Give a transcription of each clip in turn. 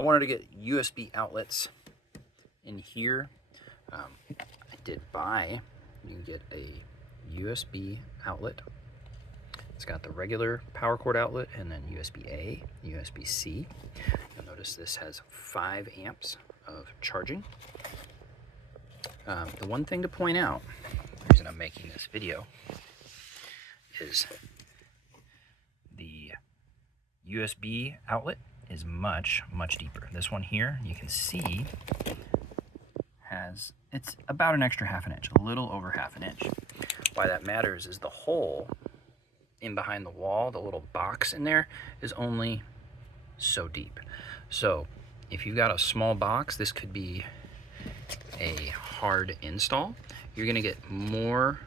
I wanted to get USB outlets in here. I did buy, you can get a USB outlet. It's got the regular power cord outlet and then USB-A, USB-C. You'll notice this has 5 amps of charging. The one thing to point out, the reason I'm making this video, is the USB outlet is much deeper. This one here, you can see, it's about an extra ½ inch, a little over ½ inch. Why that matters is the hole in behind the wall, the little box in there, is only so deep. So if you've got a small box, this could be a hard install. You're gonna get more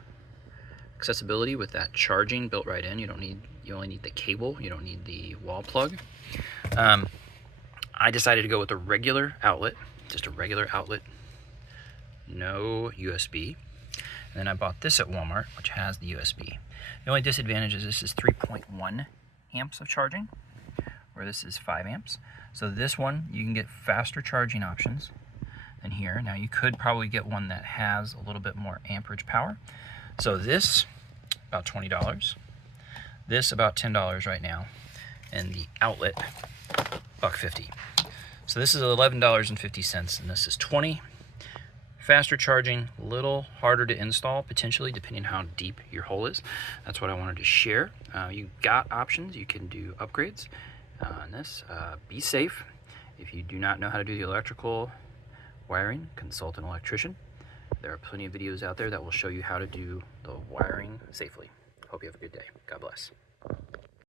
accessibility with that charging built right in. You only need the cable, you don't need the wall plug. I decided to go with a regular outlet, just a regular outlet, no USB. And then I bought this at Walmart, which has the USB. The only disadvantage is this is 3.1 amps of charging, where this is 5 amps. So this one, you can get faster charging options than here. Now you could probably get one that has a little bit more amperage power. So this, about $20. This, about $10 right now. And the outlet, $1.50. So this is $11.50, and this is $20. Faster charging, a little harder to install potentially depending on how deep your hole is. That's what I wanted to share. You got options, you can do upgrades on this. Be safe. If you do not know how to do the electrical wiring, consult an electrician. There are plenty of videos out there that will show you how to do the wiring safely. Hope you have a good day. God bless.